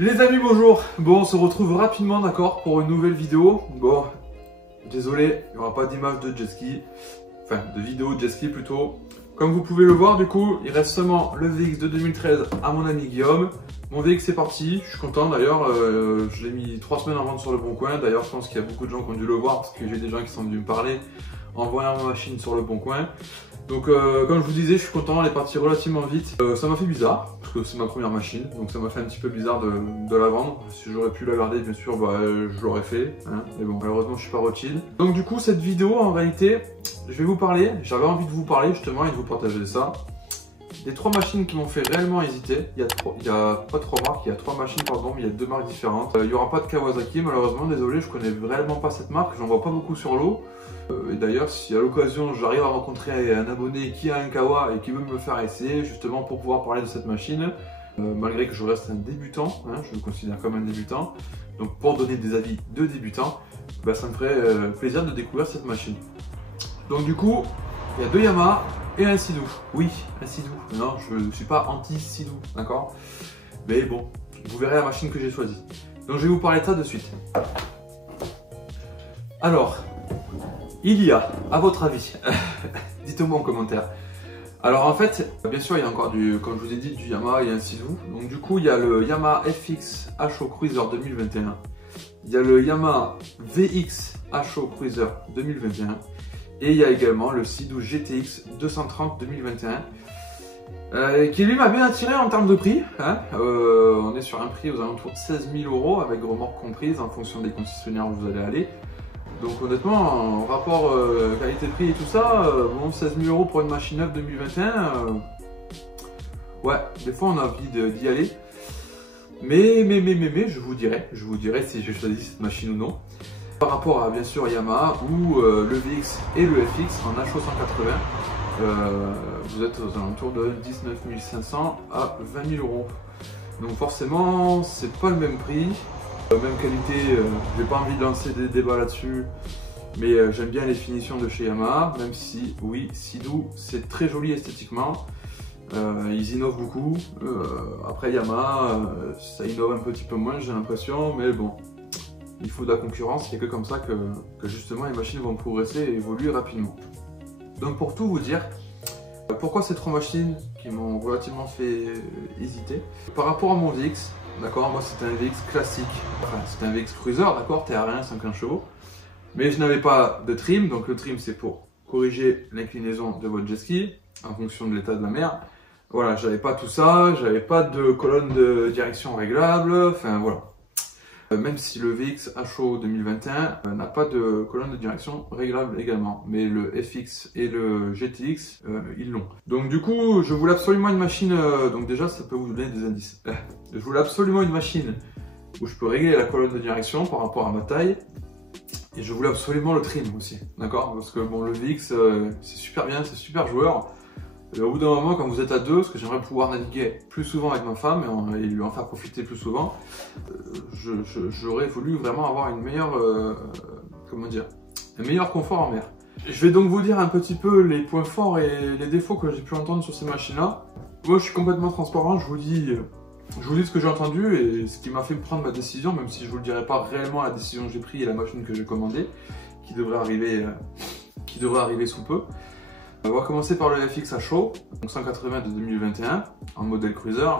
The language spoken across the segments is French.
Les amis, bonjour. Bon, on se retrouve rapidement, d'accord, pour une nouvelle vidéo. Bon, désolé, il n'y aura pas d'image de jet ski, enfin de vidéo de jet ski plutôt. Comme vous pouvez le voir, du coup, il reste seulement le VX de 2013 à mon ami Guillaume. Mon VX est parti, je suis content d'ailleurs, je l'ai mis 3 semaines en vente sur le bon coin. D'ailleurs, je pense qu'il y a beaucoup de gens qui ont dû le voir parce que j'ai des gens qui sont venus me parler en voyant ma machine sur le bon coin. Donc comme je vous disais, je suis content, elle est partie relativement vite. Ça m'a fait bizarre, parce que c'est ma première machine, donc ça m'a fait un petit peu bizarre de la vendre. Si j'aurais pu la garder, bien sûr, je l'aurais fait, hein. Mais bon, malheureusement, je suis pas Rothschild. Donc du coup, cette vidéo, en réalité, je vais vous parler, j'avais envie de vous parler justement et de vous partager ça. Les 3 machines qui m'ont fait réellement hésiter, il y a pas 3 marques, il y a 3 machines pardon, mais il y a 2 marques différentes. Il n'y aura pas de Kawasaki malheureusement, désolé, je connais vraiment pas cette marque, j'en vois pas beaucoup sur l'eau. Et d'ailleurs, si à l'occasion j'arrive à rencontrer un abonné qui a un Kawa et qui veut me le faire essayer, justement pour pouvoir parler de cette machine, malgré que je reste un débutant, hein, je me considère comme un débutant, donc pour donner des avis de débutant, bah, ça me ferait plaisir de découvrir cette machine. Donc du coup, il y a 2 Yamaha et un Sidou. Oui, un Sidou. Non, je ne suis pas anti-Sidou, d'accord? Mais bon, vous verrez la machine que j'ai choisie. Donc je vais vous parler de ça de suite. Alors, il y a, à votre avis, dites-moi en commentaire. Alors en fait, bien sûr, il y a encore comme je vous ai dit, du Yamaha et un Sidou. Donc du coup, il y a le Yamaha FX HO Cruiser 2021. Il y a le Yamaha VX HO Cruiser 2021. Et il y a également le Sidou GTX 230 2021. Qui lui m'a bien attiré en termes de prix, hein. On est sur un prix aux alentours de 16 000 € avec remorque comprise en fonction des concessionnaires où vous allez aller. Donc honnêtement, en rapport qualité-prix et tout ça, bon 16 000 € pour une machine neuve 2021, ouais, des fois on a envie d'y aller. Mais je vous dirai si j'ai choisi cette machine ou non. Par rapport à bien sûr Yamaha ou le VX et le FX en HO 180, vous êtes aux alentours de 19 500 à 20 000 €. Donc forcément, c'est pas le même prix. Même qualité, j'ai pas envie de lancer des débats là-dessus, mais j'aime bien les finitions de chez Yamaha, même si, oui, Sidou, c'est très joli esthétiquement, ils innovent beaucoup, après Yamaha, ça innove un petit peu moins, j'ai l'impression, mais bon, il faut de la concurrence, il n'y a que comme ça que justement les machines vont progresser et évoluer rapidement. Donc pour tout vous dire, pourquoi ces 3 machines qui m'ont relativement fait hésiter, par rapport à mon VX, d'accord, moi c'était un VX classique, enfin c'était un VX Cruiser, d'accord, TR1 115 chevaux, mais je n'avais pas de trim, donc le trim c'est pour corriger l'inclinaison de votre jet ski en fonction de l'état de la mer. Voilà, j'avais pas tout ça, j'avais pas de colonne de direction réglable, enfin voilà. Même si le VX HO 2021 n'a pas de colonne de direction réglable également, mais le FX et le GTX, ils l'ont. Donc du coup, je voulais absolument une machine, donc déjà ça peut vous donner des indices. Je voulais absolument une machine où je peux régler la colonne de direction par rapport à ma taille, et je voulais absolument le trim aussi, d'accord? Parce que bon, le VX, c'est super bien, c'est super joueur. Au bout d'un moment, quand vous êtes à 2, parce que j'aimerais pouvoir naviguer plus souvent avec ma femme et lui en faire profiter plus souvent, j'aurais voulu vraiment avoir une meilleure, comment dire, un meilleur confort en mer. Je vais donc vous dire un petit peu les points forts et les défauts que j'ai pu entendre sur ces machines-là. Moi, je suis complètement transparent, je vous dis ce que j'ai entendu et ce qui m'a fait prendre ma décision, même si je vous le dirai pas réellement la décision que j'ai prise et la machine que j'ai commandée, qui devrait arriver sous peu. On va commencer par le FX HO, donc 180 de 2021, en modèle cruiser.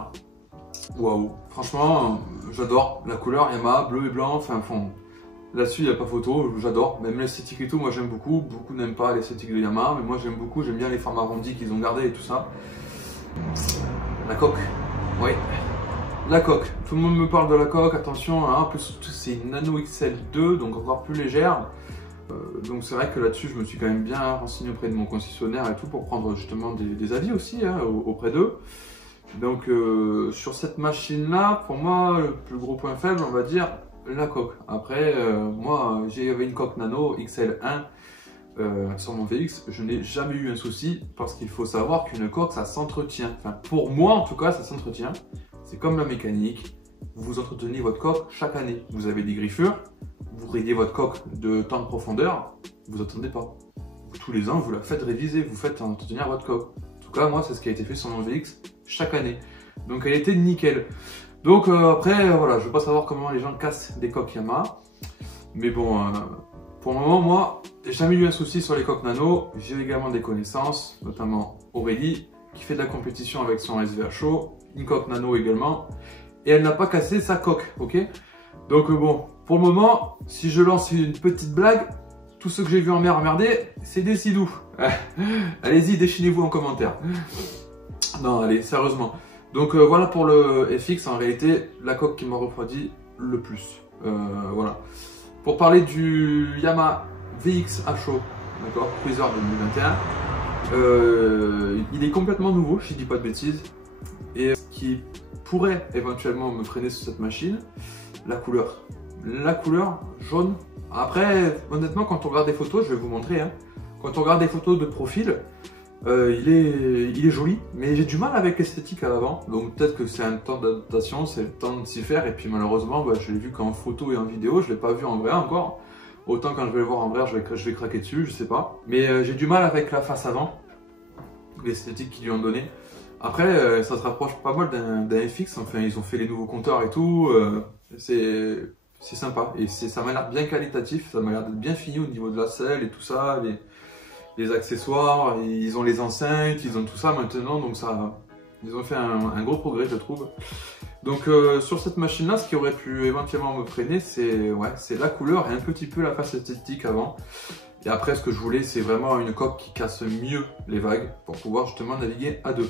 Waouh, franchement, j'adore la couleur Yamaha, bleu et blanc, enfin fond. Là-dessus, il n'y a pas photo, j'adore. Même l'esthétique et tout, moi j'aime beaucoup. Beaucoup n'aiment pas l'esthétique de Yamaha, mais moi j'aime beaucoup, j'aime bien les formes arrondis qu'ils ont gardés et tout ça. La coque, oui. La coque, tout le monde me parle de la coque, attention, hein, en plus c'est une Nano XL2, donc encore plus légère. Donc c'est vrai que là-dessus je me suis quand même bien renseigné auprès de mon concessionnaire et tout pour prendre justement des avis aussi hein, auprès d'eux. Donc sur cette machine là, pour moi le plus gros point faible on va dire la coque. Après moi j'avais une coque Nano XL1 sur mon VX, je n'ai jamais eu un souci parce qu'il faut savoir qu'une coque ça s'entretient. Enfin pour moi en tout cas ça s'entretient. C'est comme la mécanique, vous entretenez votre coque chaque année. Vous avez des griffures. Vous réglez votre coque de temps de profondeur, vous attendez pas. Tous les ans, vous la faites réviser, vous faites entretenir votre coque. En tout cas, moi, c'est ce qui a été fait sur mon VX chaque année. Donc, elle était nickel. Donc après, voilà, je veux pas savoir comment les gens cassent des coques Yamaha. Mais bon, pour le moment, moi, j'ai jamais eu un souci sur les coques nano. J'ai également des connaissances, notamment Aurélie, qui fait de la compétition avec son SVHO, une coque nano également. Et elle n'a pas cassé sa coque, ok? Donc bon, pour le moment, si je lance une petite blague, tout ce que j'ai vu en mer emmerder, c'est des Sidou. Allez-y, déchaînez-vous en commentaire. Non, allez, sérieusement. Donc voilà pour le FX, en réalité, la coque qui m'a refroidi le plus. Voilà. Pour parler du Yamaha VX HO, d'accord, Cruiser 2021, il est complètement nouveau, je dis pas de bêtises. Et ce qui pourrait éventuellement me freiner sur cette machine, la couleur. La couleur jaune. Après, honnêtement, quand on regarde des photos, je vais vous montrer, hein, quand on regarde des photos de profil, il est joli, mais j'ai du mal avec l'esthétique à l'avant, donc peut-être que c'est un temps d'adaptation, c'est le temps de s'y faire, et puis malheureusement, bah, je l'ai vu qu'en photo et en vidéo, je l'ai pas vu en vrai encore. Autant quand je vais le voir en vrai, je vais craquer dessus, je sais pas. Mais j'ai du mal avec la face avant, l'esthétique qu'ils lui ont donné. Après, ça se rapproche pas mal d'un FX, enfin ils ont fait les nouveaux compteurs et tout, c'est sympa, et ça m'a l'air bien qualitatif, ça m'a l'air d'être bien fini au niveau de la selle et tout ça, les accessoires, ils ont les enceintes, ils ont tout ça maintenant, donc ça, ils ont fait un gros progrès, je trouve. Donc sur cette machine là, ce qui aurait pu éventuellement me freiner, c'est la couleur et un petit peu la face esthétique avant. Et après, ce que je voulais, c'est vraiment une coque qui casse mieux les vagues pour pouvoir justement naviguer à deux.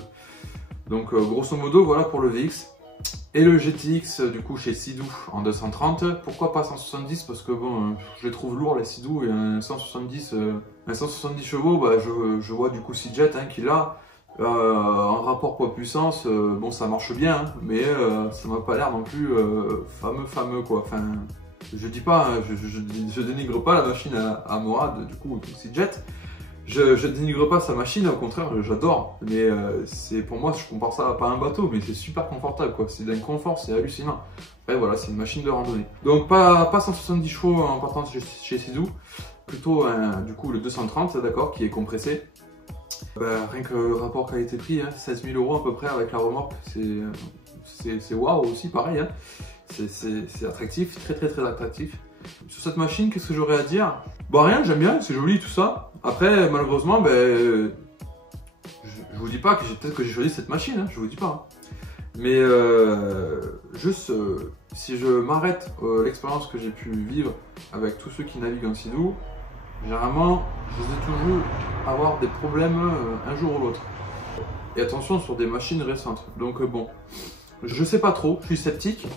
Donc grosso modo, voilà pour le VX. Et le GTX du coup chez Sidou en 230, pourquoi pas 170? Parce que bon, je les trouve lourds les Sidou, et un 170 chevaux, bah, je vois du coup Seajet hein, qui l'a. En rapport poids-puissance, bon ça marche bien, hein, mais ça m'a pas l'air non plus fameux quoi. Enfin, je dis pas, hein, je dénigre pas la machine à Morad, du coup Seajet. Je dénigre pas sa machine, au contraire, j'adore. Mais c'est pour moi, je compare ça à pas un bateau, mais c'est super confortable quoi. C'est d'un confort, c'est hallucinant. Après voilà, c'est une machine de randonnée. Donc pas 170 chevaux en partant chez Sidou, plutôt du coup le 230, d'accord, qui est compressé. Bah, rien que le rapport qualité-prix, hein, 16 000 € à peu près avec la remorque, c'est waouh aussi, pareil. Hein. C'est attractif, très attractif. Sur cette machine, qu'est-ce que j'aurais à dire? Bon, rien, j'aime bien, c'est joli tout ça. Après, malheureusement, ben, je vous dis pas que peut-être que j'ai choisi cette machine, hein, je vous dis pas. Mais juste, si je m'arrête l'expérience que j'ai pu vivre avec tous ceux qui naviguent en Sidou, généralement, je vais toujours avoir des problèmes un jour ou l'autre. Et attention sur des machines récentes. Donc bon, je sais pas trop, je suis sceptique.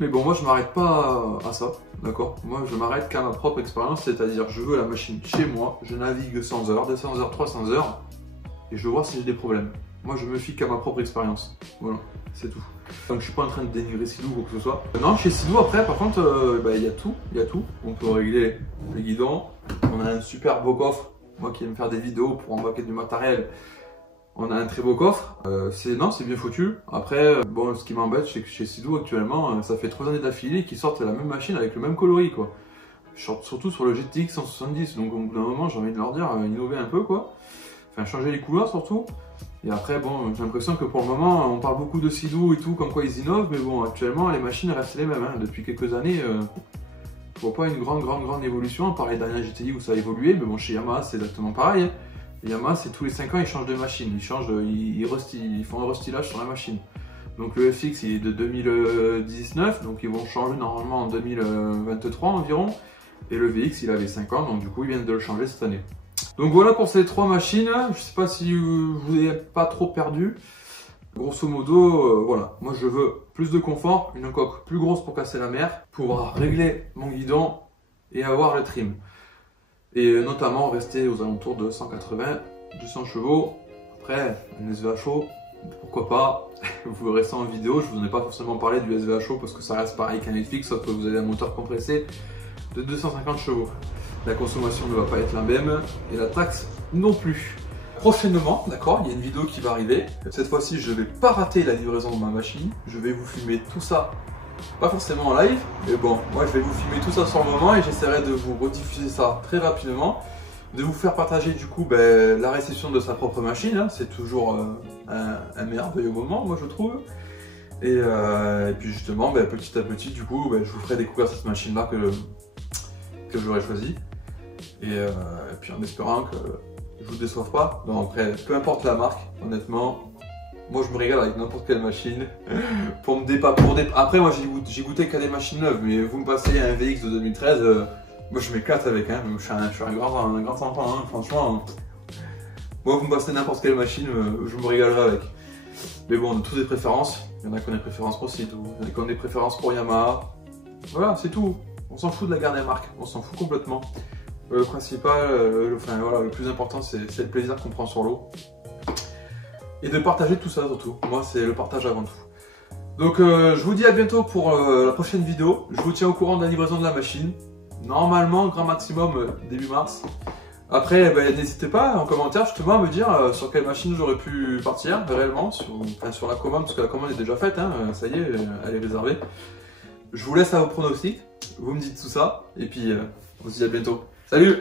Mais bon, moi je m'arrête pas à ça, d'accord? Moi je m'arrête qu'à ma propre expérience, c'est-à-dire je veux la machine chez moi, je navigue 100 heures, 200 heures, 300 heures, et je vois si j'ai des problèmes. Moi je me fie qu'à ma propre expérience, voilà, c'est tout. Donc je suis pas en train de dénigrer Sidou ou quoi que ce soit. Non, chez Sidou après par contre, bah, y a tout. On peut régler les guidons, on a un super beau coffre, moi qui aime faire des vidéos pour embarquer du matériel. On a un très beau coffre, c'est bien foutu. Après, bon, ce qui m'embête, c'est que chez Sidou actuellement, ça fait 3 années d'affilée qu'ils sortent la même machine avec le même coloris, quoi. Surtout sur le GTX 170, donc au bout d'un moment, j'ai envie de leur dire, innover un peu, quoi. Enfin, changer les couleurs surtout. Et après, bon, j'ai l'impression que pour le moment, on parle beaucoup de Sidou et tout, comme quoi ils innovent, mais bon, actuellement, les machines restent les mêmes. Hein. Depuis quelques années, je vois pas une grande évolution, à part les dernières GTI où ça a évolué, mais bon, chez Yamaha, c'est exactement pareil. Hein. Yamaha, c'est tous les 5 ans, ils changent de machine, ils font un restylage sur la machine. Donc le FX, il est de 2019, donc ils vont changer normalement en 2023 environ. Et le VX, il avait 5 ans, donc du coup, ils viennent de le changer cette année. Donc voilà pour ces 3 machines, je sais pas si vous n'êtes pas trop perdu. Grosso modo, voilà, moi je veux plus de confort, une coque plus grosse pour casser la mer, pouvoir régler mon guidon et avoir le trim. Et notamment rester aux alentours de 180-200 chevaux. Après, un SVHO, pourquoi pas. Vous verrez ça en vidéo, je vous en ai pas forcément parlé du SVHO parce que ça reste pareil qu'un FX, sauf que vous avez un moteur compressé de 250 chevaux. La consommation ne va pas être la même et la taxe non plus. Prochainement, d'accord, il y a une vidéo qui va arriver. Cette fois-ci, je ne vais pas rater la livraison de ma machine. Je vais vous filmer tout ça, pas forcément en live, mais bon, moi je vais vous filmer tout ça sur le moment et j'essaierai de vous rediffuser ça très rapidement. De vous faire partager du coup la réception de sa propre machine. Hein. C'est toujours un merveilleux moment, moi je trouve. Et puis justement, petit à petit, du coup, je vous ferai découvrir cette machine-là que j'aurais choisie. Et puis en espérant que je vous déçoive pas. Donc après, peu importe la marque, honnêtement, moi je me régale avec n'importe quelle machine. Après, moi j'ai goûté qu'à des machines neuves, mais vous me passez un VX de 2013, moi je m'éclate avec. Hein. Je suis un grand enfant, hein. Franchement. Moi, vous me passez n'importe quelle machine, je me régalerai avec. Mais bon, on a tous des préférences. Il y en a qui ont des préférences pour Cedo, il y en a qui ont des préférences pour Yamaha. Voilà, c'est tout. On s'en fout de la dernière marque, on s'en fout complètement. Le principal, le plus important, c'est le plaisir qu'on prend sur l'eau. Et de partager tout ça surtout. Moi, c'est le partage avant tout. Donc, je vous dis à bientôt pour la prochaine vidéo. Je vous tiens au courant de la livraison de la machine. Normalement, grand maximum début mars. Après, n'hésitez pas en commentaire justement à me dire sur quelle machine j'aurais pu partir réellement, sur la commande, parce que la commande est déjà faite, hein, ça y est, elle est réservée. Je vous laisse à vos pronostics, vous me dites tout ça, et puis on se dit à bientôt. Salut!